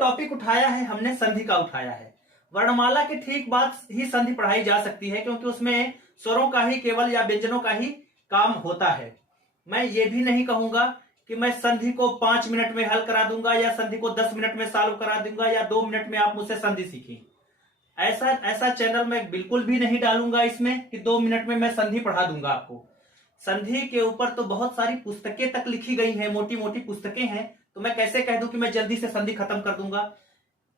Topic उठाया है हमने, संधि का उठाया है। वर्णमाला के ठीक बाद ही संधि पढ़ाई जा सकती है, क्योंकि उसमें स्वरों का ही केवल या व्यंजनों का ही काम होता है। मैं ये भी नहीं कहूंगा कि मैं संधि को 5 मिनट में हल करा दूंगा या संधि को 10 मिनट में सॉल्व करा दूंगा या 2 मिनट में आप मुझसे संधि सीखें। ऐसा चैनल मैं बिल्कुल भी नहीं डालूंगा इसमें कि 2 मिनट में मैं संधि पढ़ा दूंगा आपको। संधि के ऊपर तो बहुत सारी पुस्तकें तक लिखी गई हैं, मोटी मोटी पुस्तकें हैं, तो मैं कैसे कह दूं कि मैं जल्दी से संधि खत्म कर दूंगा।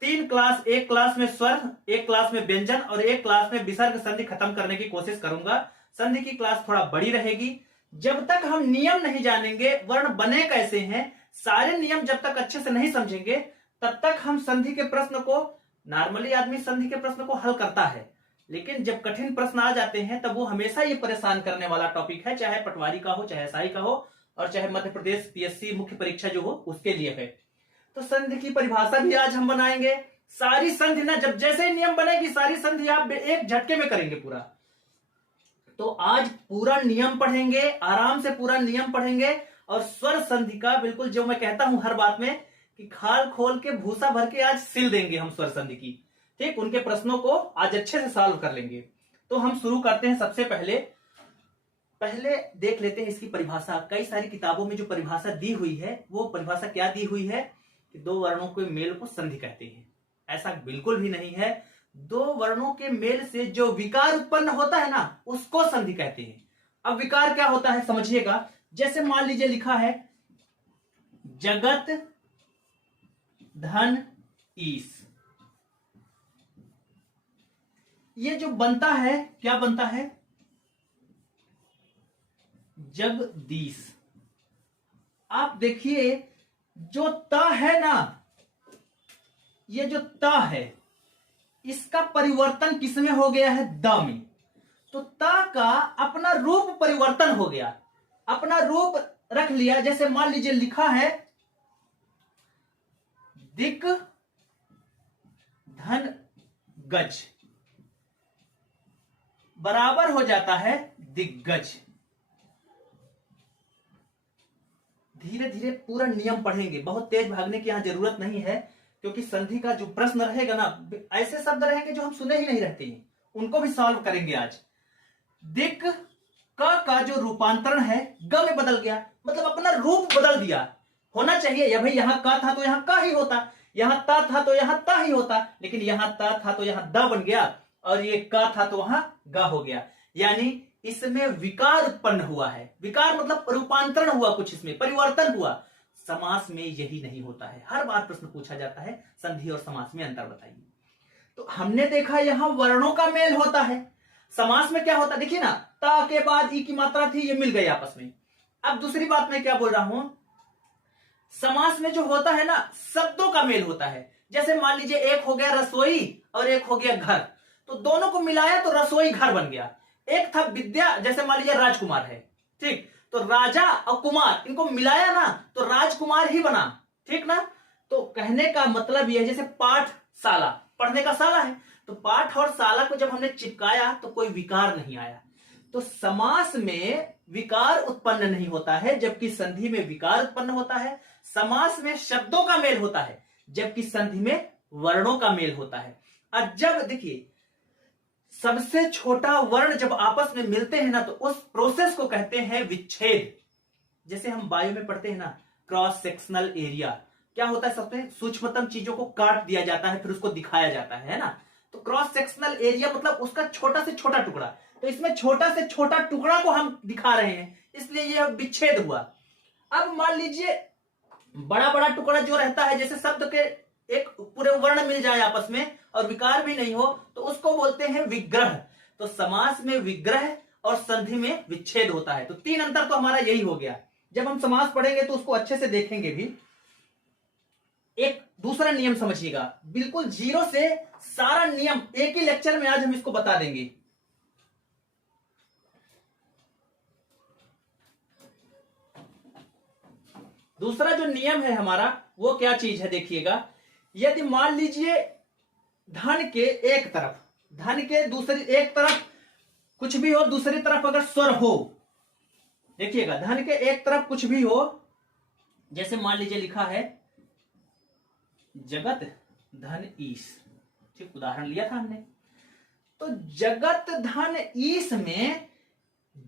3 क्लास, एक क्लास में स्वर, एक क्लास में व्यंजन और एक क्लास में विसर्ग संधि खत्म करने की कोशिश करूंगा। संधि की क्लास थोड़ा बड़ी रहेगी। जब तक हम नियम नहीं जानेंगे, वर्ण बने कैसे हैं, सारे नियम जब तक अच्छे से नहीं समझेंगे, तब तक हम संधि के प्रश्न को, नॉर्मली आदमी संधि के प्रश्न को हल करता है, लेकिन जब कठिन प्रश्न आ जाते हैं तब वो हमेशा ये परेशान करने वाला टॉपिक है, चाहे पटवारी का हो, चाहे एसआई का हो, और चाहे मध्य प्रदेश पीएससी मुख्य परीक्षा जो हो उसके लिए है। तो संधि की परिभाषा भी आज हम बनाएंगे। सारी संधि ना, जब जैसे ही नियम बनेगी सारी संधि आप एक झटके में करेंगे पूरा। तो आज पूरा नियम पढ़ेंगे, आराम से पूरा नियम पढ़ेंगे, और स्वर संधि का बिल्कुल जो मैं कहता हूं हर बात में कि खाल खोल के भूसा भर के आज सिल देंगे हम स्वर संधि की। ठीक, उनके प्रश्नों को आज अच्छे से सॉल्व कर लेंगे। तो हम शुरू करते हैं। सबसे पहले देख लेते हैं इसकी परिभाषा। कई सारी किताबों में जो परिभाषा दी हुई है, वो परिभाषा क्या दी हुई है कि 2 वर्णों के मेल को संधि कहते हैं। ऐसा बिल्कुल भी नहीं है। 2 वर्णों के मेल से जो विकार उत्पन्न होता है ना, उसको संधि कहते हैं। अब विकार क्या होता है समझिएगा। जैसे मान लीजिए लिखा है जगत धन ईश, ये जो बनता है क्या बनता है, जगदीश। आप देखिए जो त है ना, ये जो त है इसका परिवर्तन किसमें हो गया है, द में। तो त का अपना रूप परिवर्तन हो गया, अपना रूप रख लिया। जैसे मान लीजिए लिखा है दिक धन गज, बराबर हो जाता है दिग्गज। धीरे धीरे पूरा नियम पढ़ेंगे, बहुत तेज भागने की यहां जरूरत नहीं है, क्योंकि संधि का जो प्रश्न रहेगा ना, ऐसे शब्द रहेंगे जो हम सुने ही नहीं रहते हैं, उनको भी सॉल्व करेंगे आज। दिक का जो रूपांतरण है ग में बदल गया, मतलब अपना रूप बदल दिया। होना चाहिए या भाई यहां का था तो यहां का ही होता, यहां ता था तो यहां ता ही होता, लेकिन यहां ता था तो यहां द बन गया, और ये का था तो वहां गा हो गया। यानी इसमें विकार उत्पन्न हुआ है। विकार मतलब रूपांतरण हुआ, कुछ इसमें परिवर्तन हुआ। समास में यही नहीं होता है। हर बार प्रश्न पूछा जाता है संधि और समास में अंतर बताइए। तो हमने देखा यहां वर्णों का मेल होता है। समास में क्या होता है, देखिए ना, ता के बाद ई की मात्रा थी, ये मिल गई आपस में। अब दूसरी बात मैं क्या बोल रहा हूं, समास में जो होता है ना, शब्दों का मेल होता है। जैसे मान लीजिए एक हो गया रसोई और एक हो गया घर, तो दोनों को मिलाया तो रसोई घर बन गया। एक था विद्या, जैसे मान लीजिए राजकुमार है, ठीक, तो राजा और कुमार इनको मिलाया ना तो राजकुमार ही बना, ठीक ना। तो कहने का मतलब यह है, जैसे पाठशाला, पढ़ने का शाला है, तो पाठ और शाला को जब हमने चिपकाया तो कोई विकार नहीं आया। तो समास में विकार उत्पन्न नहीं होता है, जबकि संधि में विकार उत्पन्न होता है। समास में शब्दों का मेल होता है, जबकि संधि में वर्णों का मेल होता है। और जब देखिए सबसे छोटा वर्ण जब आपस में मिलते हैं ना, तो उस प्रोसेस को कहते हैं विच्छेद। जैसे हम बायो में पढ़ते हैं ना, क्रॉस सेक्शनल एरिया, क्या होता है, सबसे सूक्ष्मतम चीजों को काट दिया जाता है, फिर उसको दिखाया जाता है ना। तो क्रॉस सेक्शनल एरिया मतलब उसका छोटा से छोटा टुकड़ा। तो इसमें छोटा से छोटा टुकड़ा को हम दिखा रहे हैं, इसलिए यह विच्छेद हुआ। अब मान लीजिए बड़ा बड़ा टुकड़ा जो रहता है, जैसे शब्द के एक पूरे वर्ण मिल जाए आपस में और विकार भी नहीं हो, तो उसको बोलते हैं विग्रह। तो समास में विग्रह और संधि में विच्छेद होता है। तो 3 अंतर तो हमारा यही हो गया। जब हम समास पढ़ेंगे तो उसको अच्छे से देखेंगे भी। एक दूसरा नियम समझिएगा, बिल्कुल जीरो से सारा नियम एक ही लेक्चर में आज हम इसको बता देंगे। दूसरा जो नियम है हमारा, वो क्या चीज है देखिएगा। यदि मान लीजिए धन के एक तरफ, धन के दूसरी एक तरफ कुछ भी हो, दूसरी तरफ अगर स्वर हो, देखिएगा धन के एक तरफ कुछ भी हो, जैसे मान लीजिए लिखा है जगत धन ईश, ठीक, उदाहरण लिया था हमने। तो जगत धन ईश में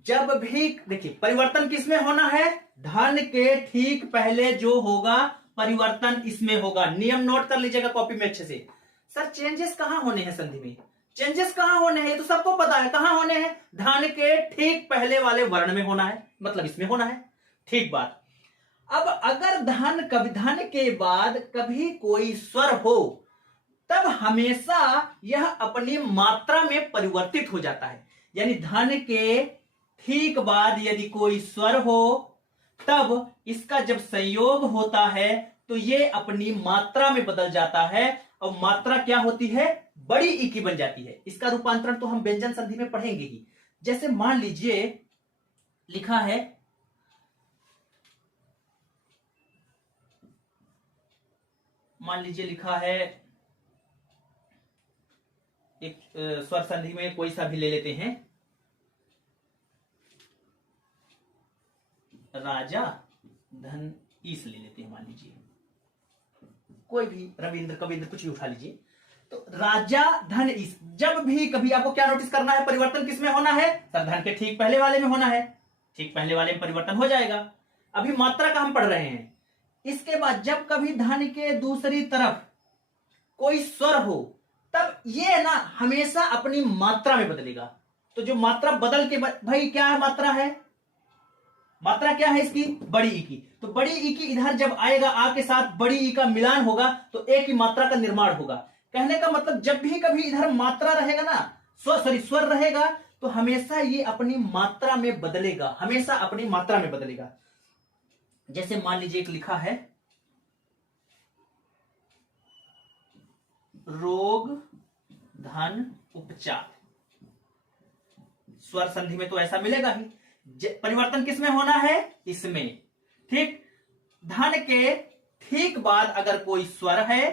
जब भी देखिए परिवर्तन किसमें होना है, धन के ठीक पहले जो होगा परिवर्तन इसमें होगा। नियम नोट कर लीजिएगा कॉपी में अच्छे से। सर चेंजेस कहां होने हैं संधि में, चेंजेस कहां होने हैं, ये तो सबको पता है कहां होने हैं, धन के ठीक पहले वाले वर्ण में होना है, मतलब इसमें होना है, ठीक बात। अब अगर धन के बाद कभी कोई स्वर हो तब हमेशा यह अपनी मात्रा में परिवर्तित हो जाता है। यानी धन के ठीक बाद यदि कोई स्वर हो तब इसका जब संयोग होता है तो ये अपनी मात्रा में बदल जाता है, और मात्रा क्या होती है, बड़ी ई की बन जाती है। इसका रूपांतरण तो हम व्यंजन संधि में पढ़ेंगे ही। जैसे मान लीजिए लिखा है, एक स्वर संधि में कोई सा भी ले लेते हैं, राजा धन ईस ले लेते हैं, मान लीजिए कोई भी रविंद्र कविंद्र कुछ भी उठा लीजिए। तो राजा धन ईस, जब भी कभी आपको क्या नोटिस करना है, परिवर्तन किसमें होना है, सर धन के ठीक पहले वाले में होना है, ठीक पहले वाले में परिवर्तन हो जाएगा। अभी मात्रा का हम पढ़ रहे हैं। इसके बाद जब कभी धन के दूसरी तरफ कोई स्वर हो तब ये ना हमेशा अपनी मात्रा में बदलेगा। तो जो मात्रा बदल के भाई क्या है, मात्रा है, मात्रा क्या है इसकी, बड़ी ई की। तो बड़ी ई की इधर जब आएगा, आ के साथ बड़ी ई का मिलान होगा तो ए की मात्रा का निर्माण होगा। कहने का मतलब जब भी कभी इधर मात्रा रहेगा ना, स्वर रहेगा, तो हमेशा ये अपनी मात्रा में बदलेगा, हमेशा अपनी मात्रा में बदलेगा। जैसे मान लीजिए एक लिखा है, रोग धन उपचार, स्वर संधि में तो ऐसा मिलेगा ही। परिवर्तन किसमें होना है, इसमें, ठीक। धन के ठीक बाद अगर कोई स्वर है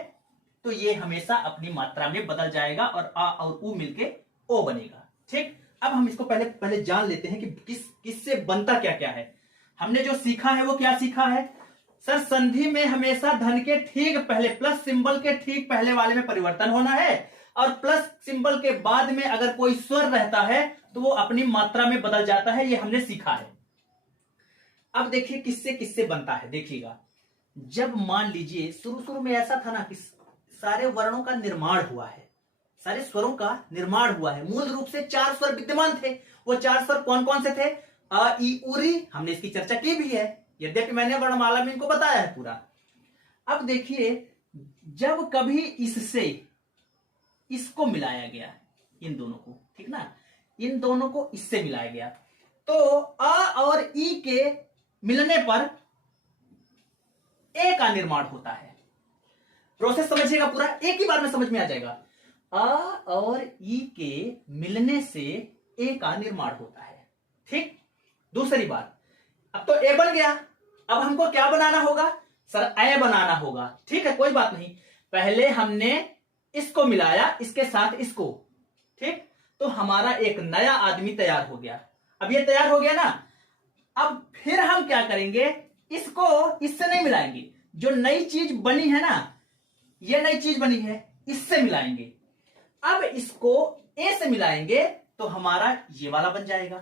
तो ये हमेशा अपनी मात्रा में बदल जाएगा और आ और उ मिलके ओ बनेगा, ठीक। अब हम इसको पहले जान लेते हैं कि किससे बनता क्या क्या है। हमने जो सीखा है वो क्या सीखा है, सर संधि में हमेशा धन के ठीक पहले, प्लस सिंबल के ठीक पहले वाले में परिवर्तन होना है, और प्लस सिंबल के बाद में अगर कोई स्वर रहता है तो वो अपनी मात्रा में बदल जाता है, ये हमने सीखा है। अब देखिए किससे किससे बनता है, देखिएगा। जब मान लीजिए शुरू में ऐसा था ना कि सारे वर्णों का निर्माण हुआ है, सारे स्वरों का निर्माण हुआ है, मूल रूप से 4 स्वर विद्यमान थे। वो 4 स्वर कौन कौन से थे, अ ई उरी, हमने इसकी चर्चा की भी है, यद्यपि मैंने वर्णमाला में इनको बताया है पूरा। अब देखिए जब कभी इससे इसको मिलाया गया, इन दोनों को, ठीक ना, इन दोनों को इससे मिलाया गया, तो अ और ई के मिलने पर ए का निर्माण होता है। प्रोसेस समझिएगा पूरा, एक ही बार में समझ में आ जाएगा। अ और ई के मिलने से ए का निर्माण होता है, ठीक। दूसरी बात, अब तो ए बन गया, अब हमको क्या बनाना होगा, सर ए बनाना होगा, ठीक है, कोई बात नहीं। पहले हमने इसको मिलाया, इसके साथ इसको, ठीक, तो हमारा एक नया आदमी तैयार हो गया। अब ये तैयार हो गया ना, अब फिर हम क्या करेंगे, इसको इससे नहीं मिलाएंगे, जो नई चीज बनी है ना, ये नई चीज बनी है, इससे मिलाएंगे। अब इसको ए से मिलाएंगे तो हमारा ये वाला बन जाएगा।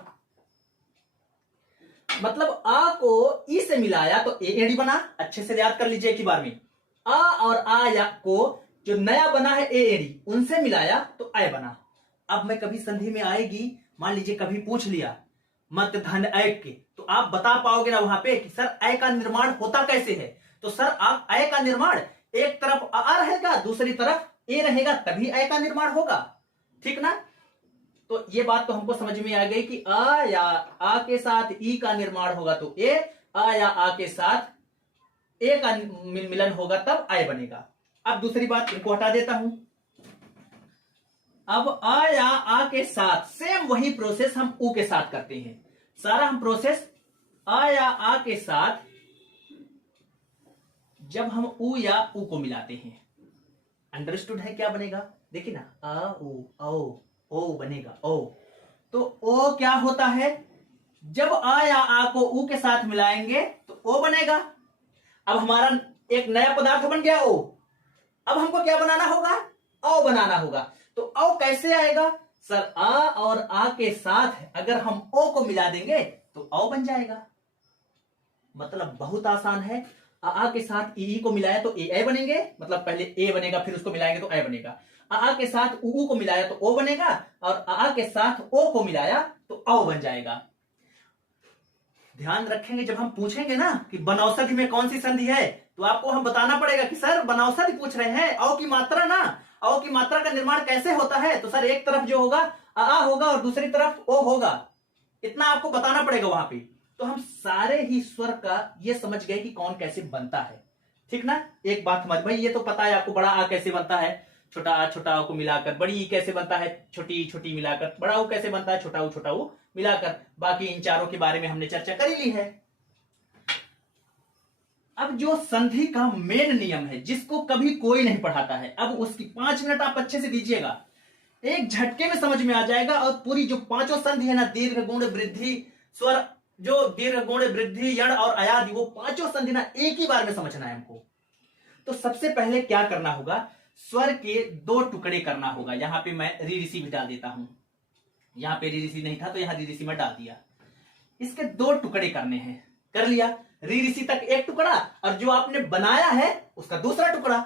मतलब आ को ई से मिलाया तो ए एडी बना, अच्छे से याद कर लीजिए एक ही बार में। आ और आ या को जो नया बना है ए एडी, उनसे मिलाया तो आय बना। अब मैं कभी संधि में आएगी, मान लीजिए कभी पूछ लिया मत धन ऐ के, तो आप बता पाओगे ना वहां पे कि सर ऐ का निर्माण होता कैसे है। तो सर आप ऐ का निर्माण, एक तरफ आ रहेगा दूसरी तरफ ए रहेगा, तभी ऐ का निर्माण होगा, ठीक ना। तो ये बात तो हमको समझ में आ गई कि आ या आ के साथ ई का निर्माण होगा तो ए, आ या आ के साथ ए का मिलन होगा तब आय बनेगा। अब दूसरी बात, इनको हटा देता हूं। अब आ या आ के साथ सेम वही प्रोसेस हम ऊ के साथ करते हैं। सारा हम प्रोसेस आ या आ के साथ जब हम ऊ या ऊ को मिलाते हैं, अंडरस्टूड है क्या बनेगा, देखिए ना, आ ऊ ओ, ओ बनेगा ओ। तो ओ क्या होता है, जब आ या आ को ऊ के साथ मिलाएंगे तो ओ बनेगा। अब हमारा एक नया पदार्थ बन गया ओ। अब हमको क्या बनाना होगा, औ बनाना होगा। तो औ कैसे आएगा सर, आ और आ के साथ अगर हम ओ को मिला देंगे तो औ बन जाएगा। मतलब बहुत आसान है। आ के साथ ई को मिलाया तो ए बनेंगे, मतलब पहले ए बनेगा फिर उसको मिलाएंगे तो ए बनेगा। आ के साथ ऊ को मिलाया तो ओ बनेगा, और आ के साथ ओ को मिलाया तो औ बन जाएगा। ध्यान रखेंगे जब हम पूछेंगे ना कि बनौषधि में कौन सी संधि है, तो आपको हम बताना पड़ेगा कि सर बनौषधि पूछ रहे हैं, औ की मात्रा ना, औ की मात्रा का निर्माण कैसे होता है, तो सर एक तरफ जो होगा आ होगा और दूसरी तरफ ओ होगा, इतना आपको बताना पड़ेगा वहां पे। तो हम सारे ही स्वर का ये समझ गए कि कौन कैसे बनता है, ठीक ना। एक बात समझ भाई, ये तो पता है आपको बड़ा आ कैसे बनता है, छोटा आ को मिलाकर, बड़ी ई कैसे बनता है, छोटी मिलाकर, बड़ा ऊ कैसे बनता है, छोटा ऊ मिलाकर। बाकी इन चारों के बारे में हमने चर्चा कर ली है। अब जो संधि का मेन नियम है जिसको कभी कोई नहीं पढ़ाता है, अब उसकी 5 मिनट आप अच्छे से दीजिएगा, एक झटके में समझ में आ जाएगा। और पूरी जो 5 संधि है ना, दीर्घ गुण वृद्धि स्वर, जो दीर्घ गुण वृद्धि यण और अयादि, वो 5 संधि ना एक ही बार में समझना है हमको। तो सबसे पहले क्या करना होगा, स्वर के 2 टुकड़े करना होगा। यहां पे मैं री ऋषि भी डाल देता हूं, यहां पे री ऋषि नहीं था तो यहां री ऋषि में डाल दिया। इसके 2 टुकड़े करने हैं, कर लिया। री ऋषि तक एक टुकड़ा और जो आपने बनाया है उसका दूसरा टुकड़ा,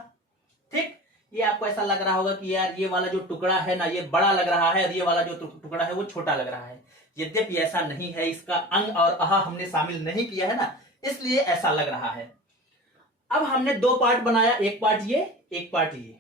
ठीक। ये आपको ऐसा लग रहा होगा कि यार ये वाला जो टुकड़ा है ना ये बड़ा लग रहा है और ये वाला जो टुकड़ा है वो छोटा लग रहा है। यद्यपि ऐसा नहीं है, इसका अंग और अहा हमने शामिल नहीं किया है ना, इसलिए ऐसा लग रहा है। अब हमने 2 पार्ट बनाया, एक पार्ट ये, एक पार्ट ये,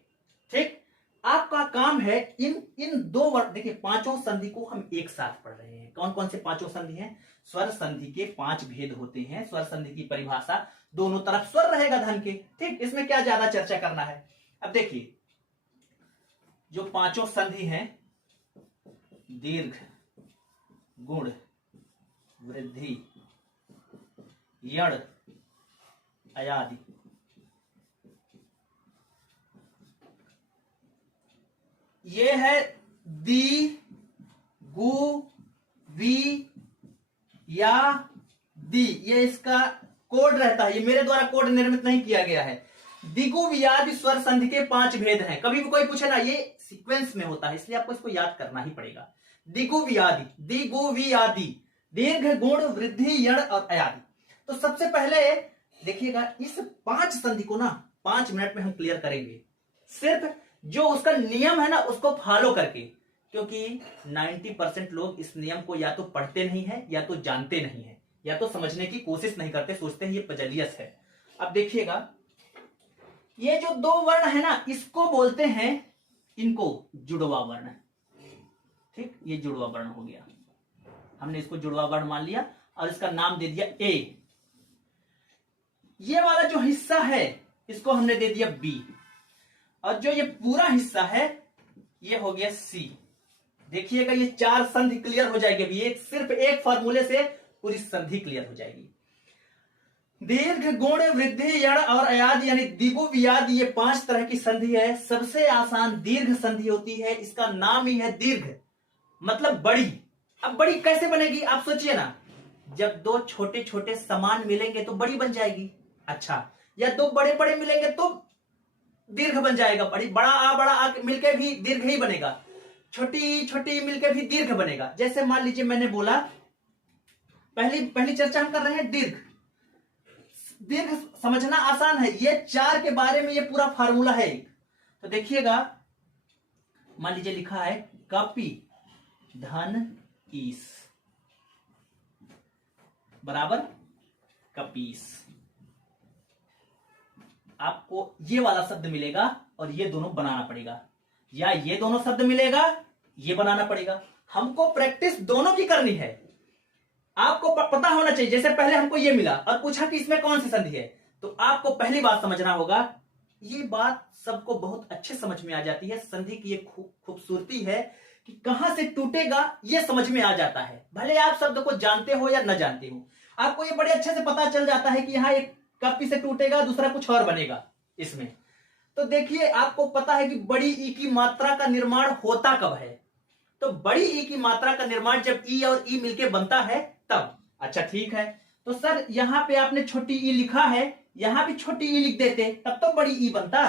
ठीक। आपका काम है इन 2 वर्ड, देखिए 5 संधि को हम एक साथ पढ़ रहे हैं। कौन कौन से 5 संधि हैं, स्वर संधि के 5 भेद होते हैं। स्वर संधि की परिभाषा, दोनों तरफ स्वर रहेगा धन के, ठीक। इसमें क्या ज्यादा चर्चा करना है। अब देखिए जो 5 संधि हैं, दीर्घ गुण वृद्धि यण अयादि, ये है दी गु वी या दी, ये इसका कोड रहता है, ये मेरे द्वारा कोड निर्मित नहीं किया गया है। दिगु वियादि स्वर संधि के 5 भेद हैं। कभी भी कोई पूछे ना, ये सीक्वेंस में होता है इसलिए आपको इसको याद करना ही पड़ेगा। दिगु वियादि, दिगु वियादि, दीर्घ गुण वृद्धि यण और अयादि। तो सबसे पहले देखिएगा, इस 5 संधि को ना 5 मिनट में हम क्लियर करेंगे, सिर्फ जो उसका नियम है ना उसको फॉलो करके, क्योंकि 90% लोग इस नियम को या तो पढ़ते नहीं है या तो जानते नहीं है या तो समझने की कोशिश नहीं करते, सोचते हैं ये पजलियस है। अब देखिएगा, ये जो 2 वर्ण है ना इसको बोलते हैं, इनको जुड़वा वर्ण, ठीक। ये जुड़वा वर्ण हो गया, हमने इसको जुड़वा वर्ण मान लिया और इसका नाम दे दिया ए। ये वाला जो हिस्सा है इसको हमने दे दिया बी, और जो ये पूरा हिस्सा है ये हो गया सी। देखिएगा ये 4 संधि क्लियर हो जाएगी। ये सिर्फ एक फॉर्मूले से पूरी संधि क्लियर हो जाएगी। दीर्घ गुण वृद्धि यण और अयादि यानी दिगु वियादि, ये 5 तरह की संधि है। सबसे आसान दीर्घ संधि होती है, इसका नाम ही है दीर्घ, मतलब बड़ी। अब बड़ी कैसे बनेगी आप सोचिए ना, जब 2 छोटे छोटे समान मिलेंगे तो बड़ी बन जाएगी, अच्छा, या 2 बड़े बड़े मिलेंगे तो दीर्घ बन जाएगा। बड़ा आ मिलके भी दीर्घ ही बनेगा, छोटी छोटी मिलके भी दीर्घ बनेगा। जैसे मान लीजिए मैंने बोला, पहली चर्चा हम कर रहे हैं दीर्घ। दीर्घ समझना आसान है, ये 4 के बारे में ये पूरा फार्मूला है। तो देखिएगा, मान लीजिए लिखा है कपि धन ईस बराबर कपीस। आपको ये वाला शब्द मिलेगा और ये दोनों बनाना पड़ेगा, या ये दोनों शब्द मिलेगा ये बनाना पड़ेगा। हमको प्रैक्टिस दोनों की करनी है। आपको पता होना चाहिए, जैसे पहले हमको ये मिला और पूछा कि इसमें कौन सी संधि है, तो आपको पहली बात समझना होगा, ये बात सबको बहुत अच्छे समझ में आ जाती है। संधि की ये खूबसूरती है कि कहां से टूटेगा ये समझ में आ जाता है। भले आप शब्द को जानते हो या न जानते हो, आपको ये बड़े अच्छे से पता चल जाता है कि यहां एक कपी से टूटेगा, दूसरा कुछ और बनेगा इसमें। तो देखिए, आपको पता है कि बड़ी ई की मात्रा का निर्माण होता कब है, तो बड़ी ई की मात्रा का निर्माण जब ई और ई मिलके बनता है तब। अच्छा ठीक है, तो सर यहां पे आपने छोटी ई लिखा है, यहां भी छोटी ई लिख देते तब तो बड़ी ई बनता।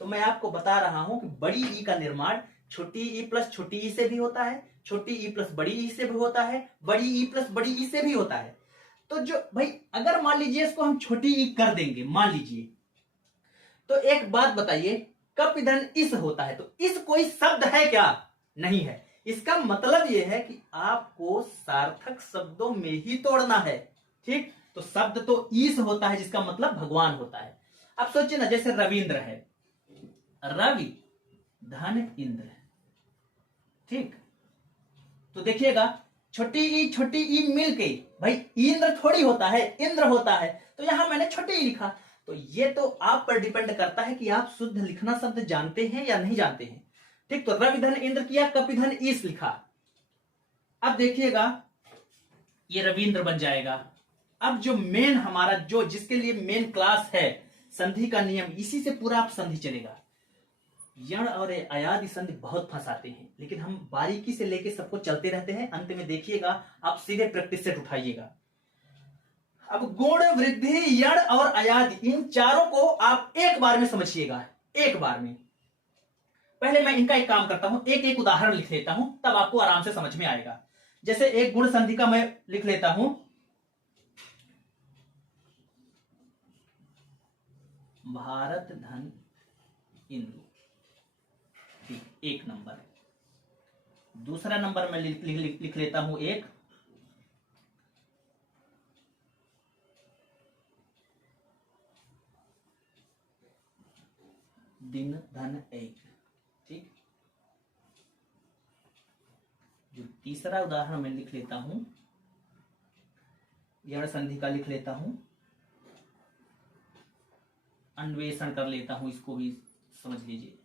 तो मैं आपको बता रहा हूं कि बड़ी ई का निर्माण छोटी ई प्लस छोटी ई से भी होता है, छोटी ई प्लस बड़ी ई से भी होता है, बड़ी ई प्लस बड़ी ई से भी होता है। तो जो भाई अगर मान लीजिए इसको हम छोटी ई कर देंगे मान लीजिए, तो एक बात बताइए, कप धन इस होता है, तो इस कोई शब्द है क्या? नहीं है। इसका मतलब यह है कि आपको सार्थक शब्दों में ही तोड़ना है। ठीक, तो शब्द तो ईस होता है जिसका मतलब भगवान होता है। अब सोचिए ना, जैसे रविंद्र है, रवि धन इंद्र, ठीक, तो देखिएगा छोटी ई मिलके भाई इंद्र थोड़ी होता है, इंद्र होता है, तो यहां मैंने छोटी ई लिखा। तो ये तो आप पर डिपेंड करता है कि आप शुद्ध लिखना शब्द जानते हैं या नहीं जानते हैं। ठीक, तो रवि धन इंद्र किया, कपि धन ईस लिखा। अब देखिएगा ये रविंद्र बन जाएगा। अब जो मेन हमारा जो जिसके लिए मेन क्लास है संधि का नियम, इसी से पूरा आप संधि चलेगा। यण और अयादि संधि बहुत फंसाते हैं, लेकिन हम बारीकी से लेके सबको चलते रहते हैं। अंत में देखिएगा आप सीधे प्रैक्टिस सेट उठाइएगा। अब गुण, वृद्धि, यण और अयादि, इन चारों को आप एक बार में समझिएगा, एक बार में। पहले मैं इनका एक काम करता हूं, एक एक उदाहरण लिख लेता हूं, तब आपको आराम से समझ में आएगा। जैसे एक गुण संधि का मैं लिख लेता हूं, भारत धन इंदु, ठीक, एक नंबर। दूसरा नंबर मैं लिख लेता हूं एक दिन धन एक, ठीक। जो तीसरा उदाहरण मैं लिख लेता हूं, यण संधि का लिख लेता हूं, अन्वेषण कर लेता हूं, इसको भी समझ लीजिए,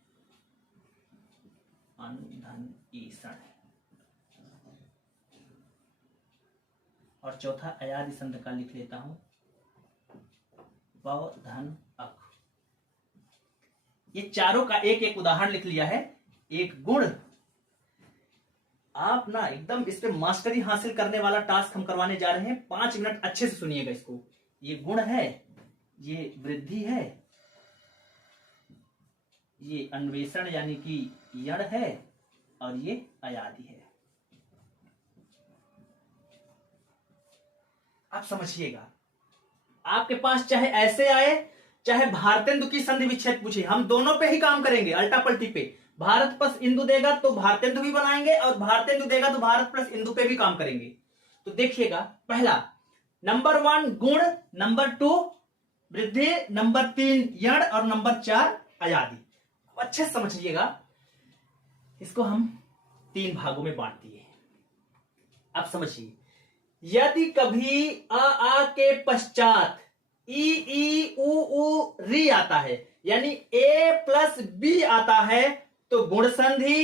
धन ईषण। और चौथा अयादि संधि का लिख लेता हूं, व धन अक। ये चारों का एक एक उदाहरण लिख लिया है। एक गुण, आप ना एकदम इस पे मास्टरी हासिल करने वाला टास्क हम करवाने जा रहे हैं। 5 मिनट अच्छे से सुनिएगा इसको। ये गुण है, ये वृद्धि है, ये अन्वेषण यानी कि यण है, और ये अयादि है। आप समझिएगा, आपके पास चाहे ऐसे आए, चाहे भारतेंदु की संधि विच्छेद पूछे, हम दोनों पे ही काम करेंगे, अल्टा पल्टी पे। भारत प्लस इंदु देगा तो भारतेंदु भी बनाएंगे, और भारतेंदु देगा तो भारत प्लस इंदु पे भी काम करेंगे। तो देखिएगा, पहला नंबर 1 गुण, नंबर 2 वृद्धि, नंबर 3 यण और नंबर 4 अयादि। अच्छे से समझिएगा, इसको हम 3 भागों में बांट दिए। अब समझिए, यदि कभी आ के पश्चात ई उ री आता है, यानी ए प्लस बी आता है, तो गुण संधि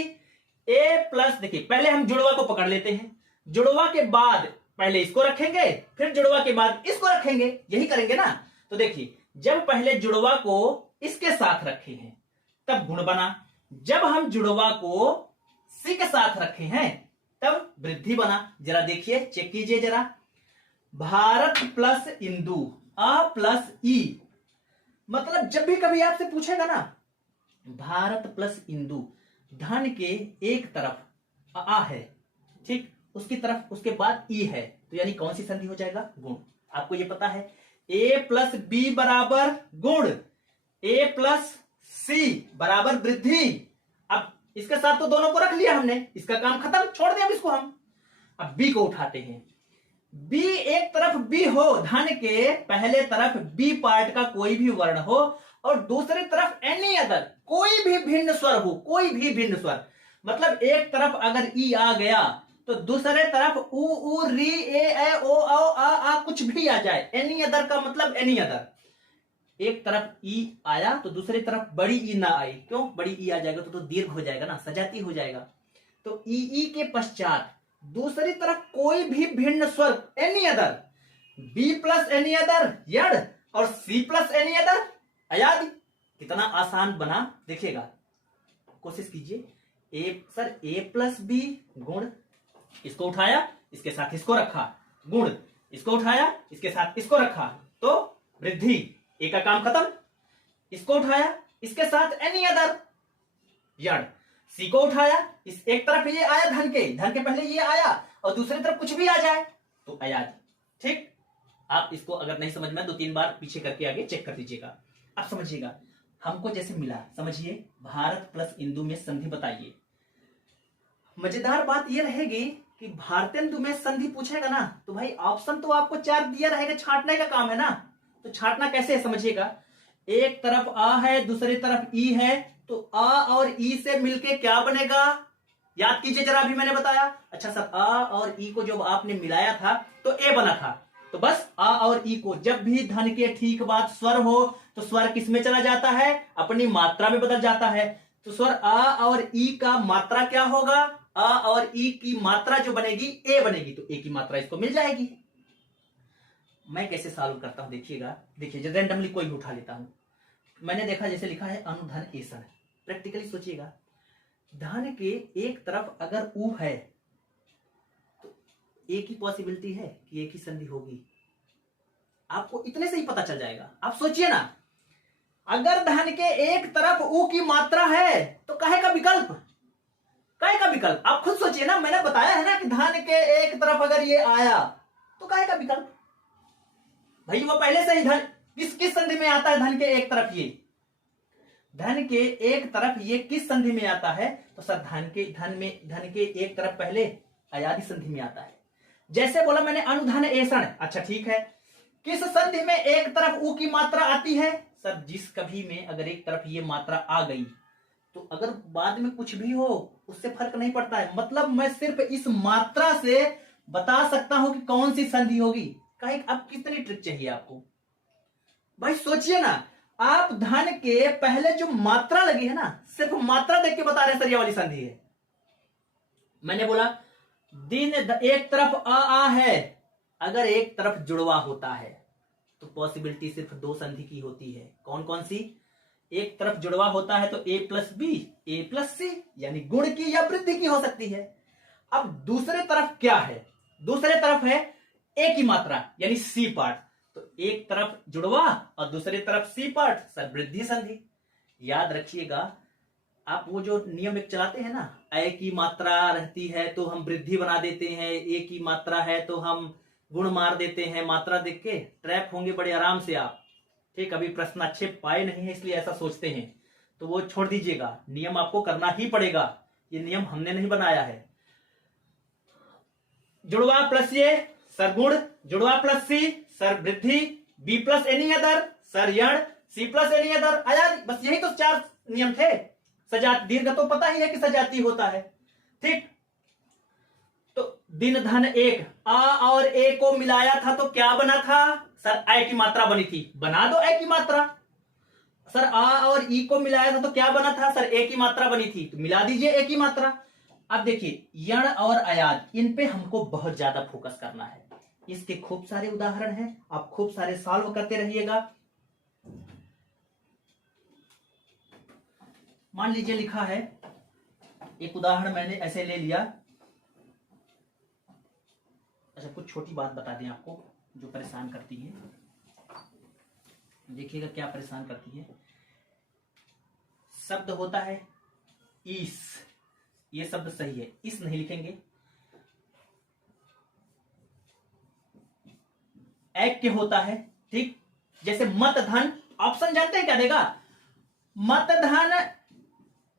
ए प्लस, देखिए पहले हम जुड़वा को पकड़ लेते हैं, जुड़वा के बाद पहले इसको रखेंगे, फिर जुड़वा के बाद इसको रखेंगे, यही करेंगे ना। तो देखिए, जब पहले जुड़वा को इसके साथ रखे हैं तब गुण बना, जब हम जुड़वा को सी के साथ रखे हैं तब वृद्धि बना। जरा देखिए, चेक कीजिए जरा, भारत प्लस इंदु अ प्लस ई, मतलब जब भी कभी आपसे पूछेगा ना भारत प्लस इंदु, धन के एक तरफ आ है, ठीक, उसकी तरफ उसके बाद ई है, तो यानी कौन सी संधि हो जाएगा? गुण। आपको ये पता है, ए प्लस बी बराबर गुण, ए प्लस सी बराबर वृद्धि। अब इसके साथ तो दोनों को रख लिया हमने, इसका काम खत्म, छोड़ दिया अब इसको हम। अब बी को उठाते हैं, बी एक तरफ बी हो, धन के पहले तरफ बी पार्ट का कोई भी वर्ण हो, और दूसरी तरफ एनी अदर, कोई भी भिन्न स्वर हो, कोई भी भिन्न स्वर, मतलब एक तरफ अगर ई आ गया तो दूसरे तरफ उ री ए ओ आ कुछ भी आ जाए, एनी अदर का मतलब एनी अदर। एक तरफ ई आया तो दूसरी तरफ बड़ी ई ना आई, क्यों? बड़ी ई आ जाएगा तो दीर्घ हो जाएगा ना, सजाती हो जाएगा। तो ई के पश्चात दूसरी तरफ कोई भी भिन्न स्वर, any other, B plus any other यण, और सी प्लस एनी अदर अयादि। कितना आसान बना, देखिएगा, कोशिश कीजिए। ए प्लस बी गुण, इसको उठाया, इसके साथ इसको रखा, गुण, इसको उठाया, इसके साथ इसको रखा, तो वृद्धि, ए का काम खत्म। इसको उठाया, इसके साथ एनी अदर यण, सी को उठाया, इस एक तरफ ये आया धन के पहले ये आया और दूसरी तरफ कुछ भी आ जाए तो अयादि। ठीक, आप इसको अगर नहीं समझ में 2-3 बार पीछे करके आगे चेक कर लीजिएगा। अब समझिएगा, हमको जैसे मिला, समझिए भारत प्लस इंदु में संधि बताइए। मजेदार बात यह रहेगी कि भारतेंदु में संधि पूछेगा ना तो भाई ऑप्शन तो आपको 4 दिया रहेगा, छांटने का काम है ना। तो छांटना कैसे है समझिएगा, एक तरफ आ है दूसरी तरफ ई है, तो आ और ई से मिलके क्या बनेगा, याद कीजिए जरा, अभी मैंने बताया। अच्छा सर, आ और ई को जब आपने मिलाया था तो ए बना था, तो बस आ और ई को जब भी धन के ठीक बाद स्वर हो तो स्वर किस में चला जाता है, अपनी मात्रा में बदल जाता है। तो स्वर आ और ई का मात्रा क्या होगा, आ और ई की मात्रा जो बनेगी ए बनेगी, तो ए की मात्रा इसको मिल जाएगी। मैं कैसे सॉल्व करता हूं देखिएगा, देखिए रैंडमली कोई भी उठा लेता हूं। मैंने देखा जैसे लिखा है अनुधन एसन, प्रैक्टिकली सोचिएगा, धन के एक तरफ अगर उ है तो एक ही पॉसिबिलिटी है कि एक ही संधि होगी, आपको इतने से ही पता चल जाएगा। आप सोचिए ना, अगर धन के एक तरफ उ की मात्रा है तो काहे का विकल्प, काहे का विकल्प, आप खुद सोचिए ना, मैंने बताया है ना कि धन के एक तरफ अगर ये आया तो काहे का विकल्प भाई, वो पहले से ही धन किस संधि में आता है, धन के एक तरफ ये, धन के एक तरफ ये किस संधि में आता है, तो सर धन के एक तरफ पहले अयादि संधि में आता है। जैसे बोला मैंने अनुधन एषण, अच्छा ठीक है, किस संधि में एक तरफ उ की मात्रा आती है, सर जिस कभी में अगर एक तरफ ये मात्रा आ गई तो अगर बाद में कुछ भी हो उससे फर्क नहीं पड़ता है, मतलब मैं सिर्फ इस मात्रा से बता सकता हूं कि कौन सी संधि होगी। कहीं अब कितनी ट्रिक चाहिए आपको भाई, सोचिए ना, आप धन के पहले जो मात्रा लगी है ना, सिर्फ मात्रा देख के बता रहे हैं सर ये वाली संधि है। मैंने बोला दिन एक तरफ आ है, अगर एक तरफ जुड़वा होता है तो पॉसिबिलिटी सिर्फ 2 संधि की होती है, कौन कौन सी, एक तरफ जुड़वा होता है तो a plus B, a plus C, यानी गुण की या वृद्धि की हो सकती है। अब दूसरे तरफ क्या है, दूसरे तरफ है a की मात्रा यानी सी पार्ट, तो एक तरफ जुड़वा और दूसरी तरफ सी पार्ट, सर वृद्धि संधि। याद रखिएगा, आप वो जो नियम एक चलाते हैं ना, ए की मात्रा रहती है तो हम वृद्धि बना देते हैं, ए की मात्रा है तो हम गुण मार देते हैं, मात्रा देख के ट्रैप होंगे बड़े आराम से आप। ठीक, अभी प्रश्न अच्छे पाए नहीं है इसलिए ऐसा सोचते हैं, तो वो छोड़ दीजिएगा, नियम आपको करना ही पड़ेगा, ये नियम हमने नहीं बनाया है। जुड़वा प्लस ये सर गुण, जुड़वा प्लस सी सर वृद्धि, B plus any other sir यण, सी प्लस एनी अदर अयादि, बस यही तो 4 नियम थे। सजाती दीर्घ तो पता ही है कि सजाती होता है। ठीक, तो दिन धन एक, आ और ए को मिलाया था तो क्या बना था, सर ए की मात्रा बनी थी, बना दो ए की मात्रा। सर आ और ई को मिलाया था तो क्या बना था, सर ए की मात्रा बनी थी, तो मिला दीजिए ए की मात्रा। अब देखिए यण और अयाद, इन पे हमको बहुत ज्यादा फोकस करना है, इसके खूब सारे उदाहरण हैं, आप खूब सारे सॉल्व करते रहिएगा। मान लीजिए लिखा है, एक उदाहरण मैंने ऐसे ले लिया। अच्छा कुछ छोटी बात बता दें आपको जो परेशान करती है, देखिएगा क्या परेशान करती है। शब्द होता है इस, ये शब्द सही है, इस नहीं लिखेंगे, ऐक्य होता है। ठीक, जैसे मत धन, ऑप्शन जानते हैं क्या देगा, मत धन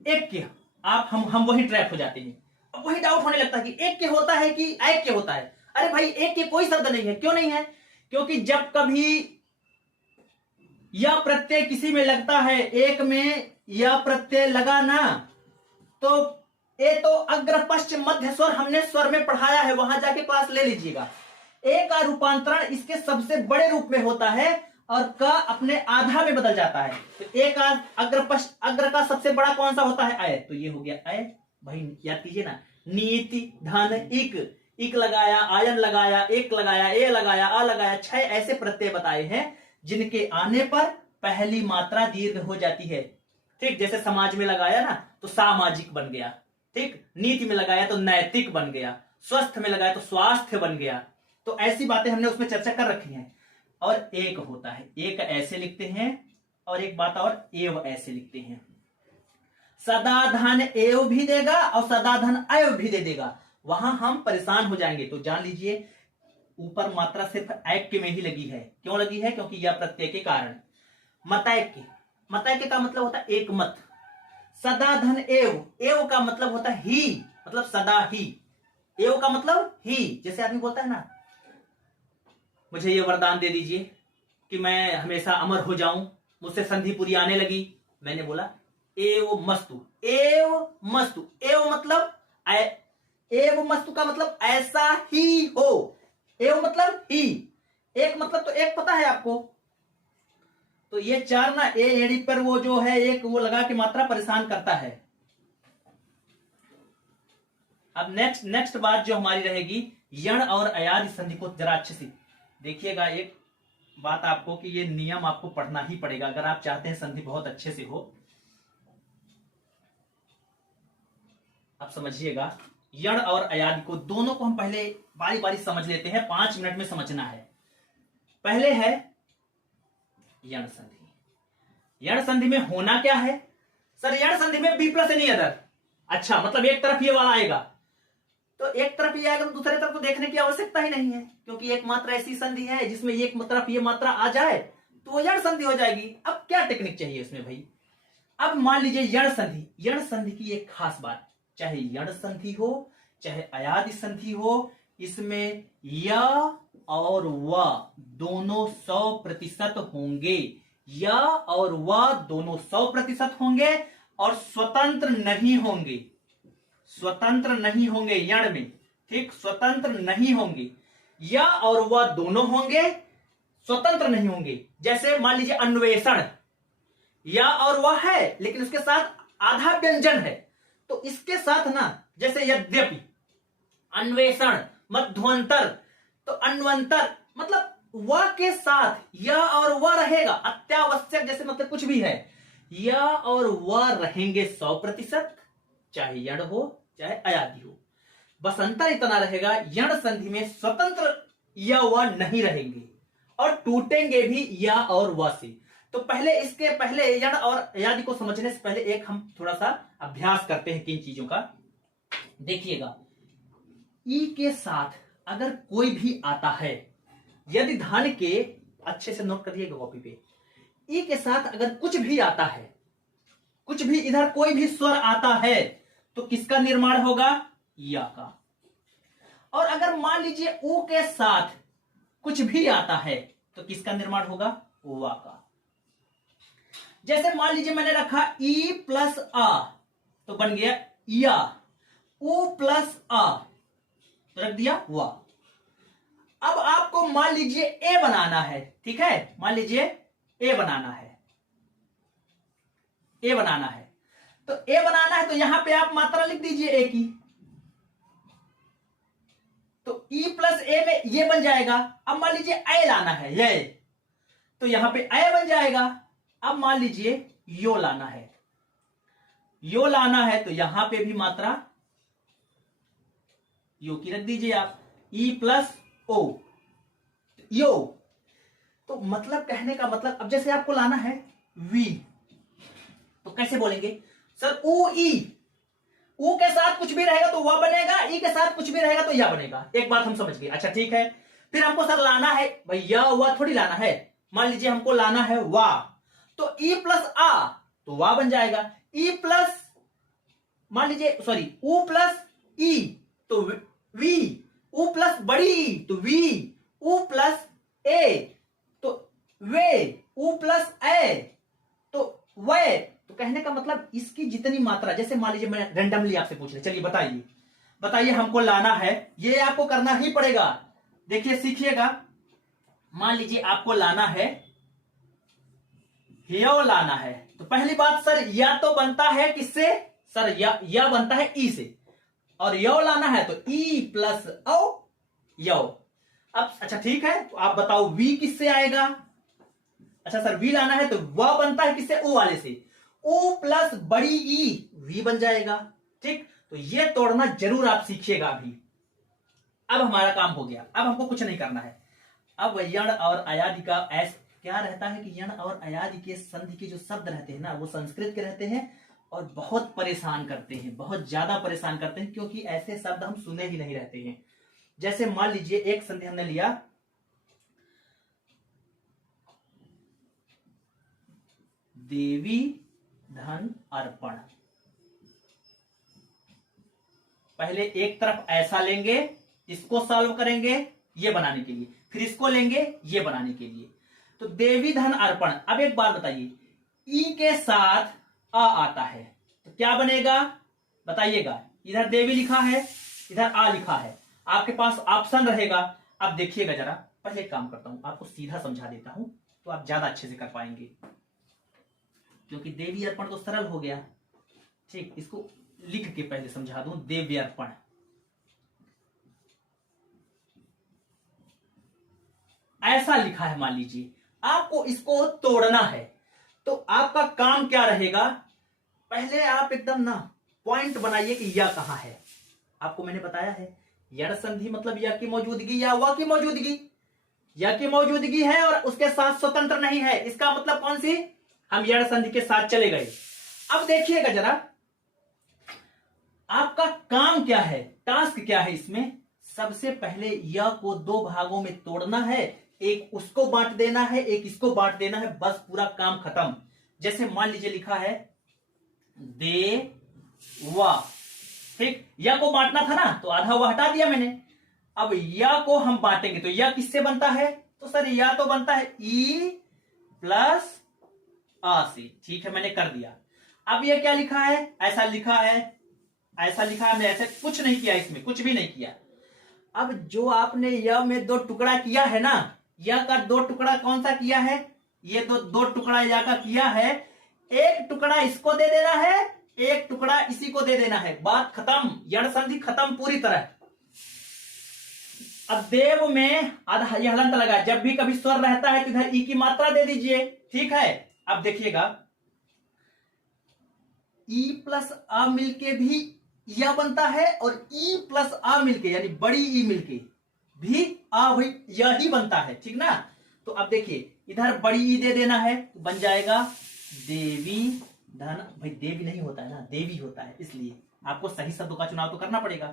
ऐक्य, आप हम वही ट्रैप हो जाते हैं, अब वही डाउट होने लगता है कि ऐक्य होता है कि ऐक्य होता है। अरे भाई ऐक्य कोई शब्द नहीं है, क्यों नहीं है, क्योंकि जब कभी यह प्रत्यय किसी में लगता है, एक में यह प्रत्यय लगा ना, तो ए तो अग्र पश्चिम मध्य स्वर हमने स्वर में पढ़ाया है, वहां जाके क्लास ले लीजिएगा। ए का रूपांतरण इसके सबसे बड़े रूप में होता है और क अपने आधा में बदल जाता है, तो ए का अग्र का सबसे बड़ा कौन सा होता है, अय, तो ये हो गया अय। भाई याद कीजिए ना, नीति धन इक लगाया, आयन लगाया, एक लगाया, ए लगाया, आ लगाया, 6 ऐसे प्रत्यय बताए हैं जिनके आने पर पहली मात्रा दीर्घ हो जाती है। ठीक, जैसे समाज में लगाया ना तो सामाजिक बन गया, ठीक, नीति में लगाया तो नैतिक बन गया, स्वस्थ में लगाया तो स्वास्थ्य बन गया। तो ऐसी बातें हमने उसमें चर्चा कर रखी हैं। और एक होता है, एक ऐसे लिखते हैं और एक बात और, एव ऐसे लिखते हैं। सदा धन एव भी देगा और सदा धन एव भी दे देगा, वहां हम परेशान हो जाएंगे। तो जान लीजिए ऊपर मात्रा सिर्फ ऐक्य में ही लगी है। क्यों लगी है? क्योंकि यह प्रत्यय के कारण। मतैक्य, मतैक्य का मतलब होता है एक मत। सदा धन एव, एव का मतलब होता है ही, मतलब सदा ही। एव का मतलब ही। जैसे आदमी बोलता है ना, मुझे ये वरदान दे दीजिए कि मैं हमेशा अमर हो जाऊं, मुझसे संधि पूरी आने लगी। मैंने बोला एव मस्तु, एव मस्तु। एव मतलब एव मस्तु का मतलब ऐसा ही हो। एव मतलब ही, एक मतलब तो एक पता है आपको। तो ये चार ना, ए एड़ी पर वो जो है एक वो लगा के मात्रा परेशान करता है। अब नेक्स्ट बात जो हमारी रहेगी, यण और अयादि संधि को जरा अच्छे से देखिएगा। एक बात आपको कि ये नियम आपको पढ़ना ही पड़ेगा अगर आप चाहते हैं संधि बहुत अच्छे से हो। अब समझिएगा, यण और अयादि को दोनों को हम पहले बारी बारी समझ लेते हैं, 5 मिनट में समझना है। पहले है यण संधि। यण संधि में होना क्या है? सर यण संधि में बी प्लस एनी अदर। अच्छा, मतलब एक तरफ ये वाला आएगा, तो एक तरफ ये आएगा तो दूसरे तरफ तो देखने की आवश्यकता ही नहीं है, क्योंकि एक मात्रा ऐसी संधि है जिसमें एक तरफ ये मात्रा आ जाए तो वो यण संधि हो जाएगी। अब क्या टेक्निक चाहिए इसमें भाई? अब मान लीजिए यण संधि, यण संधि की एक खास बात, चाहे यण संधि हो चाहे अयादि संधि हो, इसमें य और व दोनों 100% होंगे। य और व दोनों 100% होंगे और स्वतंत्र नहीं होंगे। स्वतंत्र नहीं होंगे यण में, ठीक, स्वतंत्र नहीं होंगे। य और व दोनों होंगे, स्वतंत्र नहीं होंगे। जैसे मान लीजिए अन्वेषण, या और वह है लेकिन उसके साथ आधा व्यंजन है, तो इसके साथ ना, जैसे यद्यपि, अन्वेषण, मध्वंतर, तो अन्वंतर मतलब वह के साथ यह और वह रहेगा। अत्यावश्यक जैसे मतलब कुछ भी है, यह और वह रहेंगे 100%, चाहे यण हो चाहे अयादि हो। बस अंतर इतना रहेगा, यण संधि में स्वतंत्र या व नहीं रहेंगे और टूटेंगे भी या और व से। तो पहले इसके पहले यण और अयादि को समझने से पहले एक हम थोड़ा सा अभ्यास करते हैं किन चीजों का। देखिएगा, ई के साथ अगर कोई भी आता है, यदि धन के, अच्छे से नोट करिएगा कॉपी पे, ई के साथ अगर कुछ भी आता है, कुछ भी इधर कोई भी स्वर आता है, तो किसका निर्माण होगा? या का। और अगर मान लीजिए ऊ के साथ कुछ भी आता है तो किसका निर्माण होगा? वा का। जैसे मान लीजिए मैंने रखा ई प्लस आ, तो बन गया या। ऊ प्लस आ तो रख दिया वा। अब आपको मान लीजिए ए बनाना है, ठीक है, मान लीजिए ए बनाना है, ए बनाना है, तो ए बनाना है तो यहां पे आप मात्रा लिख दीजिए ए की, तो ई प्लस ए में ये बन जाएगा। अब मान लीजिए ए लाना है, ये, तो यहां पे ए बन जाएगा। अब मान लीजिए यो लाना है, यो लाना है, तो यहां पे भी मात्रा यो की रख दीजिए आप, ई प्लस ओ, यो। तो मतलब कहने का मतलब, अब जैसे आपको लाना है वी, तो कैसे बोलेंगे? सर ऊ ई, ऊ के साथ कुछ भी रहेगा तो वह बनेगा, ई के साथ कुछ भी रहेगा तो यह बनेगा। एक बात हम समझ गए। अच्छा ठीक है, फिर हमको सर लाना है भाई, यह वह थोड़ी लाना है। मान लीजिए हमको लाना है वा, तो ई प्लस आ तो वाह बन जाएगा। ई प्लस, मान लीजिए सॉरी, ऊ प्लस ई तो वी, ऊ प्लस बड़ी ई तो वी, ऊ प्लस ए तो वे, ऊ प्लस ए तो वे। तो कहने का मतलब इसकी जितनी मात्रा, जैसे मान लीजिए मैं रेंडमली आपसे पूछ रहा, चलिए बताइए, बताइए हमको लाना है, ये आपको करना ही पड़ेगा। देखिए सीखिएगा, मान लीजिए आपको लाना है यो लाना है, तो पहली बात सर या तो बनता है किससे? सर या बनता है ई से, और यो लाना है तो ई प्लस ओ यो। अब अच्छा ठीक है, तो आप बताओ वी किससे आएगा? अच्छा सर वी लाना है तो वह बनता है किससे? ओ वाले से, ओ प्लस बड़ी ई वी बन जाएगा। ठीक, तो ये तोड़ना जरूर आप सीखिएगा अभी। अब हमारा काम हो गया, अब हमको कुछ नहीं करना है। अब यण और अयादि का क्या रहता है कि यण और अयाज के संधि के जो शब्द रहते हैं ना, वो संस्कृत के रहते हैं और बहुत परेशान करते हैं, बहुत ज्यादा परेशान करते हैं, क्योंकि ऐसे शब्द हम सुने ही नहीं रहते हैं। जैसे मान लीजिए एक संधि हमने लिया, देवी धन अर्पण। पहले एक तरफ ऐसा लेंगे, इसको सॉल्व करेंगे ये बनाने के लिए, फिर इसको लेंगे ये बनाने के लिए। तो देवी धन अर्पण। अब एक बात बताइए, ई के साथ आ आता है तो क्या बनेगा बताइएगा। इधर देवी लिखा है, इधर आ लिखा है, आपके पास ऑप्शन रहेगा। अब देखिएगा जरा, पहले एक काम करता हूं, आपको सीधा समझा देता हूं तो आप ज्यादा अच्छे से कर पाएंगे, क्योंकि देवी अर्पण तो सरल हो गया। ठीक, इसको लिख के पहले समझा दूं। देवी अर्पण, ऐसा लिखा है, मान लीजिए आपको इसको तोड़ना है, तो आपका काम क्या रहेगा, पहले आप एकदम ना पॉइंट बनाइए कि यह कहां है। आपको मैंने बताया है यण संधि मतलब यह की मौजूदगी या वह की मौजूदगी, यह की मौजूदगी है और उसके साथ स्वतंत्र नहीं है, इसका मतलब कौन सी, हम यण संधि के साथ चले गए। अब देखिएगा जरा, आपका काम क्या है, टास्क क्या है इसमें। सबसे पहले यह को दो भागों में तोड़ना है, एक उसको बांट देना है, एक इसको बांट देना है, बस पूरा काम खत्म। जैसे मान लीजिए लिखा है दे वा, ठीक, या को बांटना था ना, तो आधा वो हटा दिया मैंने। अब या को हम बांटेंगे तो या किससे बनता है, तो सर या तो बनता है ई प्लस आ से। ठीक है, मैंने कर दिया। अब ये क्या लिखा है, ऐसा लिखा है, ऐसा लिखा है, हमने ऐसे कुछ नहीं किया, इसमें कुछ भी नहीं किया। अब जो आपने या में दो टुकड़ा किया है ना, या का दो टुकड़ा कौन सा किया है, ये दो टुकड़ा या का किया है, एक टुकड़ा इसको दे देना है, एक टुकड़ा इसी को दे देना है, बात खत्म, यण संधि खत्म पूरी तरह। अब देव में आधा यह हलंत लगा, जब भी कभी स्वर रहता है तो इधर ई की मात्रा दे दीजिए। ठीक है, अब देखिएगा ई प्लस आ मिलके भी यह बनता है, और ई प्लस आ मिलके यानी बड़ी ई मिलके भी आ वही यह ही बनता है, ठीक ना। तो अब देखिए इधर बड़ी ई दे देना है तो बन जाएगा देवी धन, भाई देवी नहीं होता है ना, देवी होता है, इसलिए आपको सही शब्दों का चुनाव तो करना पड़ेगा।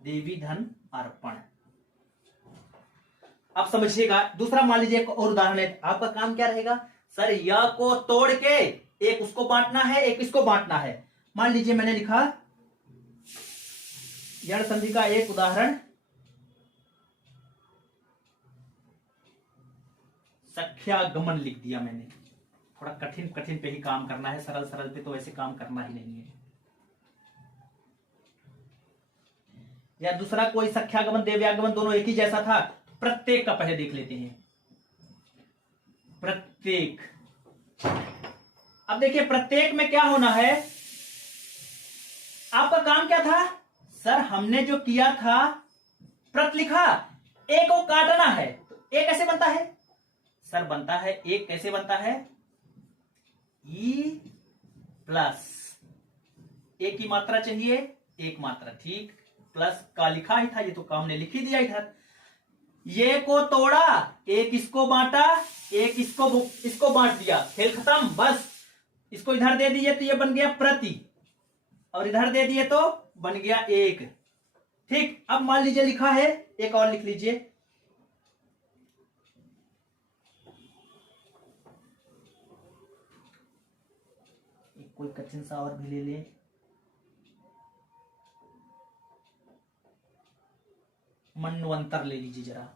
देवी धन अर्पण। अब समझिएगा दूसरा, मान लीजिए एक और उदाहरण है। आपका काम क्या रहेगा, सर यह को तोड़ के एक उसको बांटना है, एक इसको बांटना है। मान लीजिए मैंने लिखा यण संधि का एक उदाहरण, सख्यागमन लिख दिया मैंने। थोड़ा कठिन कठिन पे ही काम करना है, सरल सरल पे तो ऐसे काम करना ही नहीं है। या दूसरा कोई सख्यागमन देव्यागमन दोनों एक ही जैसा था, प्रत्येक का पहले देख लेते हैं। प्रत्येक, अब देखिए प्रत्येक में क्या होना है, आपका काम क्या था, सर हमने जो किया था प्रत लिखा, एक को काटना है, तो एक कैसे बनता है, सर बनता है एक कैसे बनता है, ई प्लस एक की मात्रा चाहिए, एक मात्रा, ठीक, प्लस का लिखा ही था, ये तो काम ने लिख ही दिया इधर। ये को तोड़ा, एक इसको बांटा, एक इसको बांट दिया, खेल खत्म, बस इसको इधर दे दिए तो ये बन गया प्रति, और इधर दे दिए तो बन गया एक। ठीक, अब मान लीजिए लिखा है, एक और लिख लीजिए, कोई कठिन सा और भी ले ले, मनवंतर ले लीजिए जरा,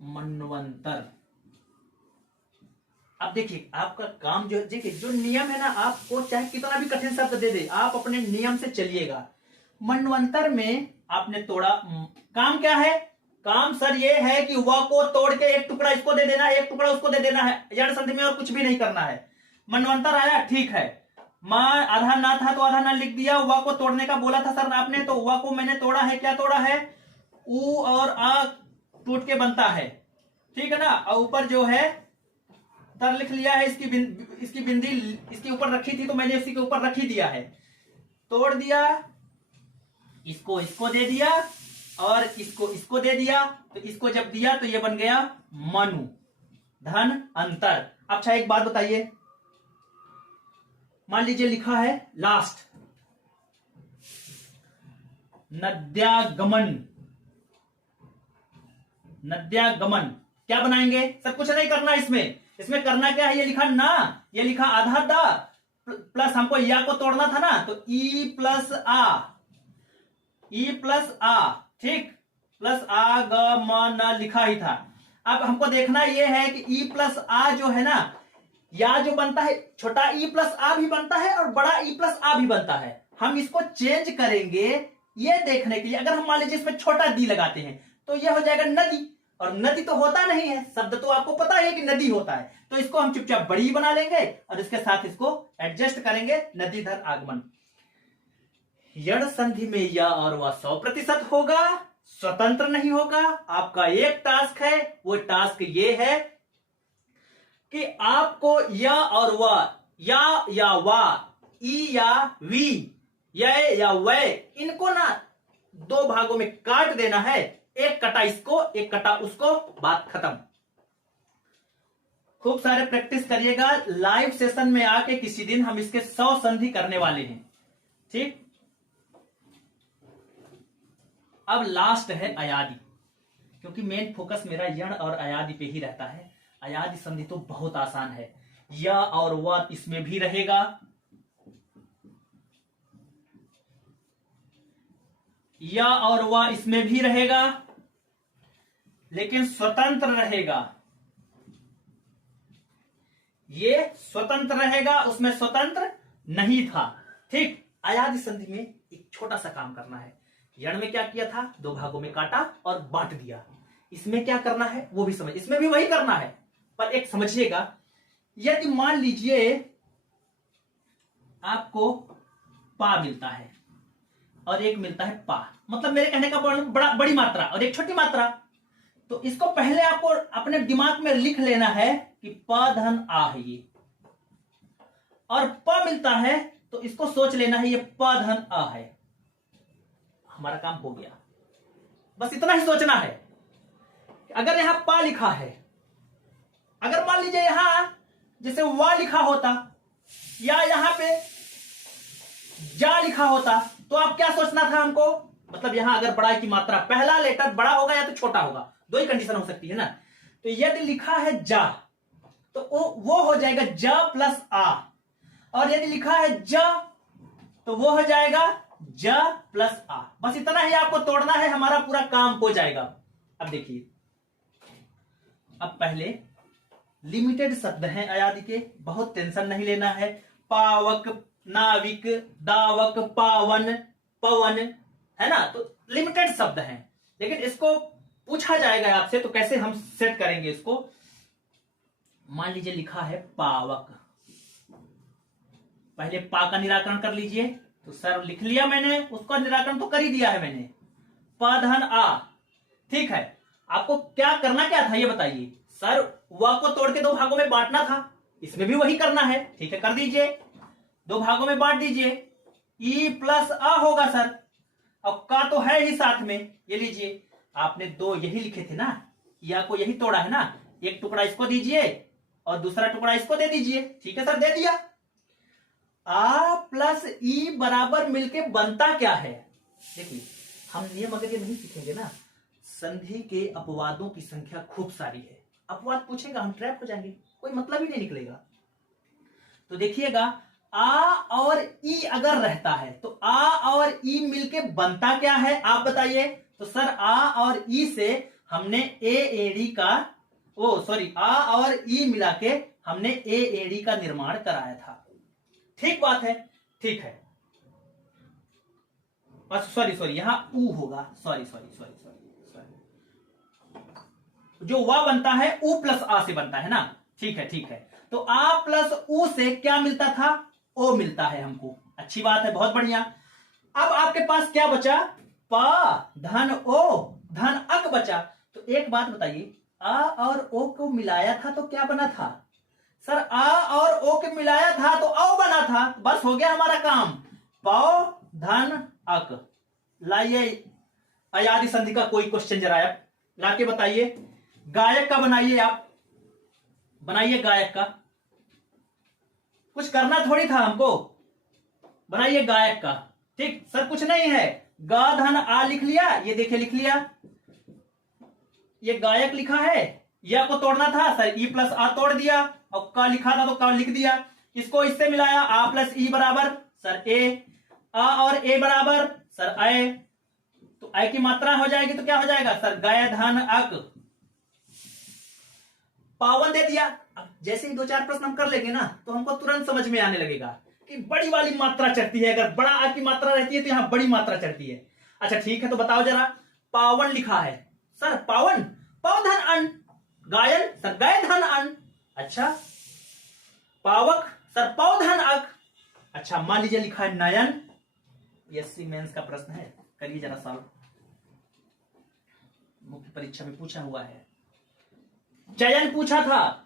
मनवंतर। अब देखिए आपका काम जो, देखिए जो नियम है ना, आपको चाहे कितना भी कठिन शब्द दे दे, आप अपने नियम से चलिएगा। मनवंतर में आपने तोड़ा, काम क्या है, काम सर ये है कि व को तोड़ के एक टुकड़ा इसको दे देना है, एक टुकड़ा उसको दे देना है, यण संधि में और कुछ भी नहीं करना है। मनवंतर आया, ठीक है, मां आधा ना था तो आधा ना लिख दिया, व को तोड़ने का बोला था सर आपने, तो व को मैंने तोड़ा है, क्या तोड़ा है, उ और आ टूट के बनता है, ठीक है ना। और ऊपर जो है तर लिख लिया है, इसकी बिंदी इसके ऊपर रखी थी तो मैंने इसी के ऊपर रख ही दिया है, तोड़ दिया, इसको दे दिया और इसको दे दिया, तो इसको जब दिया तो ये बन गया मनु। धन अंतर। अच्छा एक बात बताइए, मान लीजिए लिखा है लास्ट नद्यागमन, नद्यागमन क्या बनाएंगे सर? कुछ नहीं करना इसमें करना क्या है, ये लिखा ना, ये लिखा आधा दा प्लस हमको या को तोड़ना था ना, तो ई प्लस आ, ठीक, प्लस आ ग म न लिखा ही था। अब हमको देखना ये है कि ई प्लस आ जो है ना, या जो बनता है छोटा ई प्लस आ भी बनता है और बड़ा ई प्लस आ भी बनता है। हम इसको चेंज करेंगे ये देखने के लिए। अगर हम मान लीजिए इसमें छोटा दी लगाते हैं तो यह हो जाएगा नदी, और नदी तो होता नहीं है, शब्द तो आपको पता है कि नदी होता है, तो इसको हम चुपचाप बड़ी बना लेंगे और इसके साथ इसको एडजस्ट करेंगे, नदी धन आगमन। यण संधि में या और वह 100% होगा, स्वतंत्र नहीं होगा। आपका एक टास्क है, वो टास्क ये है कि आपको या और वह, या वा, ई या वी, या वै, इनको ना दो भागों में काट देना है, एक कटा इसको एक कटा उसको, बात खत्म। खूब सारे प्रैक्टिस करिएगा, लाइव सेशन में आके किसी दिन हम इसके 100 संधि करने वाले हैं, ठीक। अब लास्ट है अयादि, क्योंकि मेन फोकस मेरा यण और अयादि पे ही रहता है। अयादि संधि तो बहुत आसान है, या और वह इसमें भी रहेगा, या और वह इसमें भी रहेगा, लेकिन स्वतंत्र रहेगा। ये स्वतंत्र रहेगा, उसमें स्वतंत्र नहीं था, ठीक। अयादि संधि में एक छोटा सा काम करना है। यण में क्या किया था, दो भागों में काटा और बांट दिया। इसमें क्या करना है वो भी समझ, इसमें भी वही करना है, पर एक समझिएगा, यदि मान लीजिए आपको पा मिलता है और एक मिलता है पा, मतलब मेरे कहने का बड़ी मात्रा और एक छोटी मात्रा, तो इसको पहले आपको अपने दिमाग में लिख लेना है कि प धन आ है ये, और प मिलता है तो इसको सोच लेना है ये प धन आ है। हमारा काम हो गया, बस इतना ही सोचना है। अगर यहां पा लिखा है, अगर मान लीजिए यहां जैसे वा लिखा होता या यहां पे जा लिखा होता, तो आप क्या सोचना था हमको, मतलब यहां अगर बड़ा की मात्रा, पहला लेटर बड़ा होगा या तो छोटा होगा, दो ही कंडीशन हो सकती है ना। तो यदि लिखा है जा तो वो हो जाएगा ज प्लस आ, और यदि लिखा है ज तो वो हो जाएगा ज प्लस आ। बस इतना ही आपको तोड़ना है, हमारा पूरा काम हो जाएगा। अब देखिए, अब पहले लिमिटेड शब्द हैं अयादि के, बहुत टेंशन नहीं लेना है। पावक, नाविक, दावक, पावन, पवन, है ना, तो लिमिटेड शब्द हैं, लेकिन इसको पूछा जाएगा आपसे तो कैसे हम सेट करेंगे इसको। मान लीजिए लिखा है पावक, पहले पा का निराकरण कर लीजिए, तो सर लिख लिया मैंने, उसका निराकरण तो कर ही दिया है मैंने, प धन आ, ठीक है। आपको क्या करना क्या था ये बताइए, सर व को तोड़ के दो भागों में बांटना था, इसमें भी वही करना है, ठीक है, कर दीजिए, दो भागों में बांट दीजिए, ई प्लस आ होगा सर, अब का तो है ही साथ में, ये लीजिए, आपने दो यही लिखे थे ना, या को यही तोड़ा है ना, एक टुकड़ा इसको दीजिए और दूसरा टुकड़ा इसको दे दीजिए, ठीक है सर, दे दिया। आ प्लस ई बराबर मिलके बनता क्या है, देखिए हम नियम अगर ये नहीं सीखेंगे ना, संधि के अपवादों की संख्या खूब सारी है, अपवाद पूछेगा हम ट्रैप हो जाएंगे, कोई मतलब ही नहीं निकलेगा। तो देखिएगा, आ और ई अगर रहता है तो आ और ई मिलके बनता क्या है आप बताइए। तो सर आ और ई से हमने ए एडी का, आ और ई मिला के हमने ए एडी का निर्माण कराया था, ठीक बात है, ठीक है। सॉरी यहां ऊ होगा, सॉरी, जो वा बनता है ऊ प्लस आ से बनता है ना, ठीक है। तो आ प्लस ऊ से क्या मिलता था, ओ मिलता है हमको, अच्छी बात है, बहुत बढ़िया। अब आपके पास क्या बचा, पा धन ओ धन अक बचा। तो एक बात बताइए, आ और ओ को मिलाया था तो क्या बना था, सर आ और ओ के मिलाया था तो औ बना था, बस हो गया हमारा काम, पौ धन अक। लाइए अयादि संधि का कोई क्वेश्चन जरा आप लाके बताइए, गायक का बनाइए आप, बनाइए गायक का, कुछ करना थोड़ी था हमको, बनाइए गायक का। ठीक सर, कुछ नहीं है, गा धन आ लिख लिया, ये देखिए लिख लिया, ये गायक लिखा है, या को तोड़ना था सर, ई प्लस आ तोड़ दिया, और का लिखा था तो का लिख दिया, इसको इससे मिलाया, आ प्लस ई बराबर सर ए, आ और ए बराबर सर अय, तो अय की मात्रा हो जाएगी तो क्या हो जाएगा सर, गय धन अक, पावन दे दिया। जैसे ही 2-4 प्रश्न हम कर लेंगे ना तो हमको तुरंत समझ में आने लगेगा कि बड़ी वाली मात्रा चढ़ती है, अगर बड़ा आ की मात्रा रहती है तो यहां बड़ी मात्रा चढ़ती है। अच्छा ठीक है, तो बताओ जरा, पावन लिखा है सर, पावन पौधन अन, गायन सर गय धन अन, अच्छा पावक सर पौधन अक, अच्छा मान लीजिए लिखा है नयन, एससी मेंस का प्रश्न है, करिए जरा सॉल्व, मुख्य परीक्षा में पूछा हुआ है। चयन पूछा था,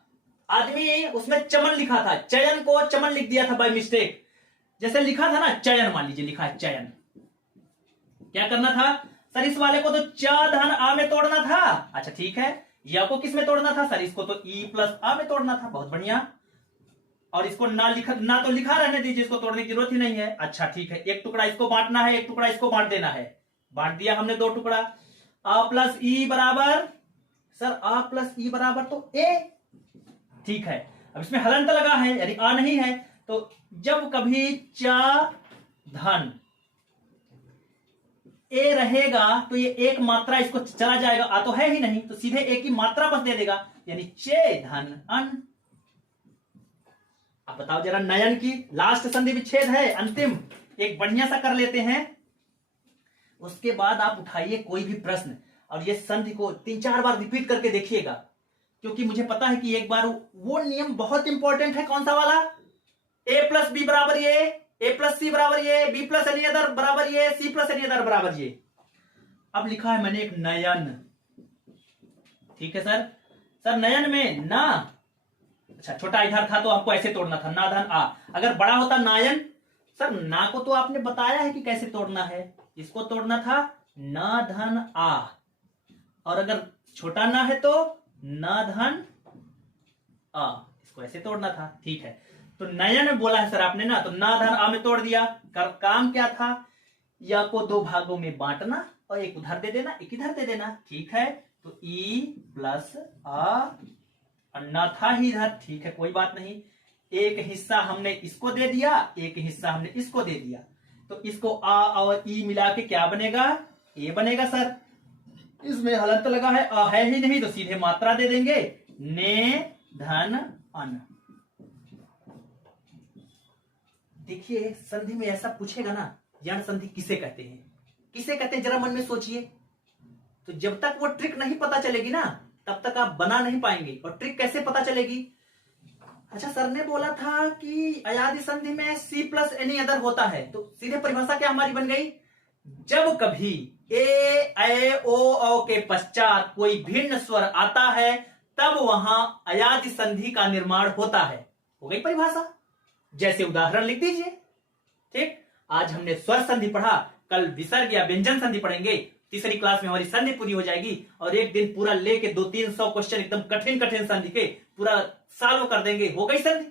आदमी उसमें चमन लिखा था, चयन को चमन लिख दिया था बाय मिस्टेक, जैसे लिखा था ना चयन, मान लीजिए लिखा है चयन, क्या करना था सर, इस वाले को तो चा धन आ में तोड़ना था, अच्छा ठीक है, या को किस में तोड़ना था सर, इसको तो ई प्लस आ में तोड़ना था, बहुत बढ़िया, और इसको ना तो लिखा रहने दीजिए, इसको तोड़ने की जरूरत ही नहीं है। अच्छा ठीक है, एक टुकड़ा इसको बांटना है, एक टुकड़ा इसको बांट देना है, बांट दिया हमने 2 टुकड़ा, आ प्लस ई बराबर सर, आ प्लस ई बराबर तो ए, ठीक है, अब इसमें हलंत लगा है यानी आ नहीं है, तो जब कभी चा धन ए रहेगा तो ये एक मात्रा इसको चला जाएगा, आ तो है ही नहीं, तो सीधे ए की मात्रा बस दे देगा, यानी चे धन अन। अब बताओ जरा नयन की लास्ट संधि विच्छेद है, अंतिम एक बढ़िया सा कर लेते हैं, उसके बाद आप उठाइए कोई भी प्रश्न और ये संधि को 3-4 बार रिपीट करके देखिएगा, क्योंकि मुझे पता है कि एक बार वो नियम बहुत इंपॉर्टेंट है, कौन सा वाला, ए प्लस बी बराबर ये, ए प्लस सी बराबर ये, बी प्लस एनी अदर बराबर ये, सी प्लस एनी अदर बराबर ये। अब लिखा है मैंने एक नयन, ठीक है सर, सर नयन में ना, अच्छा छोटा इधर था तो आपको ऐसे तोड़ना था, ना धन आ, अगर बड़ा होता नायन, सर ना को तो आपने बताया है कि कैसे तोड़ना है, इसको तोड़ना था ना धन आ, और अगर छोटा ना है तो ना धन आ, इसको ऐसे तोड़ना था, ठीक है, तो नयन में बोला है सर आपने ना, तो ना धन आ में तोड़ दिया, काम क्या था, या को 2 भागों में बांटना और एक उधर दे देना, एक इधर दे देना, ठीक है, तो ई प्लस आ, अन्ना था ही इधर, ठीक है कोई बात नहीं, एक हिस्सा हमने इसको दे दिया, एक हिस्सा हमने इसको दे दिया, तो इसको आ और ई मिला के क्या बनेगा, ए बनेगा सर, इसमें हलंत लगा है, आ है ही नहीं, तो सीधे मात्रा दे देंगे, ने धन अन। देखिए संधि में ऐसा पूछेगा ना, यण संधि किसे कहते हैं, किसे कहते हैं, जरा मन में सोचिए, तो जब तक वो ट्रिक नहीं पता चलेगी ना तब तक आप बना नहीं पाएंगे, और ट्रिक कैसे पता चलेगी। अच्छा सर ने बोला था कि अयादि संधि में सी प्लस एनी अदर होता है, तो सीधे परिभाषा क्या हमारी बन गई, जब कभी ए ओ के पश्चात कोई भिन्न स्वर आता है तब वहां अयादि संधि का निर्माण होता है, हो गई परिभाषा, जैसे उदाहरण लिख दीजिए। ठीक, आज हमने स्वर संधि पढ़ा, कल विसर्ग या व्यंजन संधि पढ़ेंगे, तीसरी क्लास में हमारी संधि पूरी हो जाएगी, और एक दिन पूरा लेके 200-300 क्वेश्चन एकदम कठिन कठिन संधि के पूरा सॉल्व कर देंगे, हो गई संधि।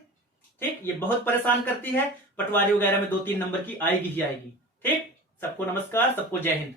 ठीक, ये बहुत परेशान करती है, पटवारी वगैरह में 2-3 नंबर की आएगी ही आएगी। ठीक, सबको नमस्कार, सबको जय हिंद।